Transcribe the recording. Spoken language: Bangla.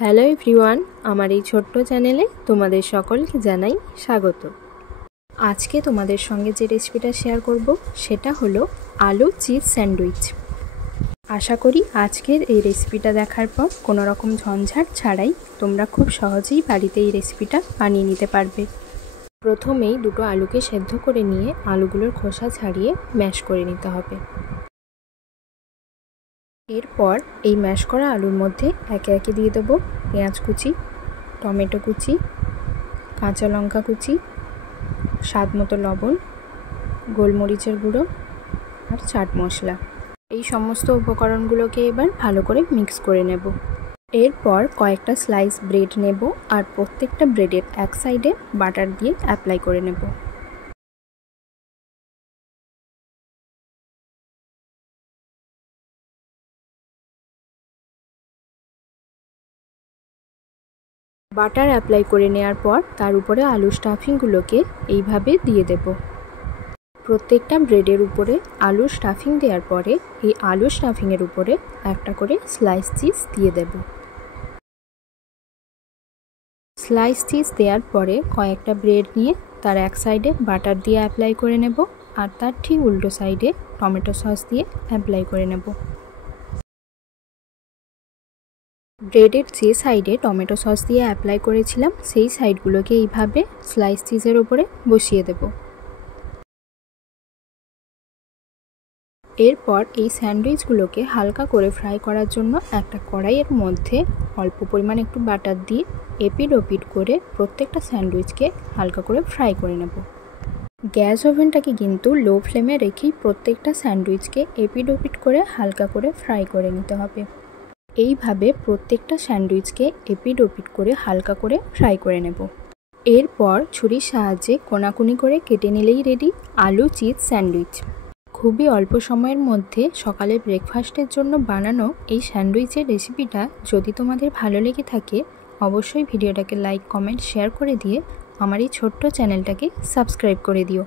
হ্যালো এভরিওয়ান, আমার এই ছোট্ট চ্যানেলে তোমাদের সকলকে জানাই স্বাগত। আজকে তোমাদের সঙ্গে যে রেসিপিটা শেয়ার করব সেটা হলো আলু চিজ স্যান্ডউইচ। আশা করি আজকের এই রেসিপিটা দেখার পর কোনো রকম ঝঞ্ঝাট ছাড়াই তোমরা খুব সহজেই বাড়িতে এই রেসিপিটা বানিয়ে নিতে পারবে। প্রথমেই দুটো আলুকে সেদ্ধ করে নিয়ে আলুগুলোর খোসা ছাড়িয়ে ম্যাশ করে নিতে হবে। এরপর এই ম্যাশ করা আলুর মধ্যে একে একে দিয়ে দেবো পেঁয়াজ কুচি, টমেটো কুচি, কাঁচা লঙ্কা কুচি, স্বাদ মতো লবণ, গোলমরিচের গুঁড়ো আর চাট মশলা। এই সমস্ত উপকরণগুলোকে এবার ভালো করে মিক্স করে নেব। এরপর কয়েকটা স্লাইস ব্রেড নেব আর প্রত্যেকটা ব্রেডের এক সাইডে বাটার দিয়ে অ্যাপ্লাই করে নেব। বাটার অ্যাপ্লাই করে নেওয়ার পর তার উপরে আলু স্টাফিংগুলোকে এইভাবে দিয়ে দেব। প্রত্যেকটা ব্রেডের উপরে আলু স্টাফিং দেওয়ার পরে এই আলু স্টাফিংয়ের উপরে একটা করে স্লাইস চিজ দিয়ে দেব। স্লাইস চিজ দেওয়ার পরে কয়েকটা ব্রেড নিয়ে তার এক সাইডে বাটার দিয়ে অ্যাপ্লাই করে নেব আর তার ঠিক উল্টো সাইডে টমেটো সস দিয়ে অ্যাপ্লাই করে নেব। ব্রেডের যে সাইডে টমেটো সস দিয়ে অ্যাপ্লাই করেছিলাম সেই সাইডগুলোকে এইভাবে স্লাইস চিজের ওপরে বসিয়ে দেব। এরপর এই স্যান্ডউইচগুলোকে হালকা করে ফ্রাই করার জন্য একটা কড়াইয়ের মধ্যে অল্প পরিমাণ একটু বাটার দিয়ে এপিড ওপিড করে প্রত্যেকটা স্যান্ডউইচকে হালকা করে ফ্রাই করে নেব। গ্যাস ওভেনটাকে কিন্তু লো ফ্লেমে রেখেই প্রত্যেকটা স্যান্ডউইচকে এপিড ওপিড করে হালকা করে ফ্রাই করে নিতে হবে। এইভাবে প্রত্যেকটা স্যান্ডউইচকে এপিড ওপিড করে হালকা করে ফ্রাই করে নেব। এরপর ছুরির সাহায্যে কোনাকুনি করে কেটে নিলেই রেডি আলু চিজ স্যান্ডউইচ। খুবই অল্প সময়ের মধ্যে সকালের ব্রেকফাস্টের জন্য বানানো এই স্যান্ডউইচের রেসিপিটা যদি তোমাদের ভালো লেগে থাকে অবশ্যই ভিডিওটাকে লাইক, কমেন্ট, শেয়ার করে দিয়ে আমার এই ছোট্ট চ্যানেলটাকে সাবস্ক্রাইব করে দিও।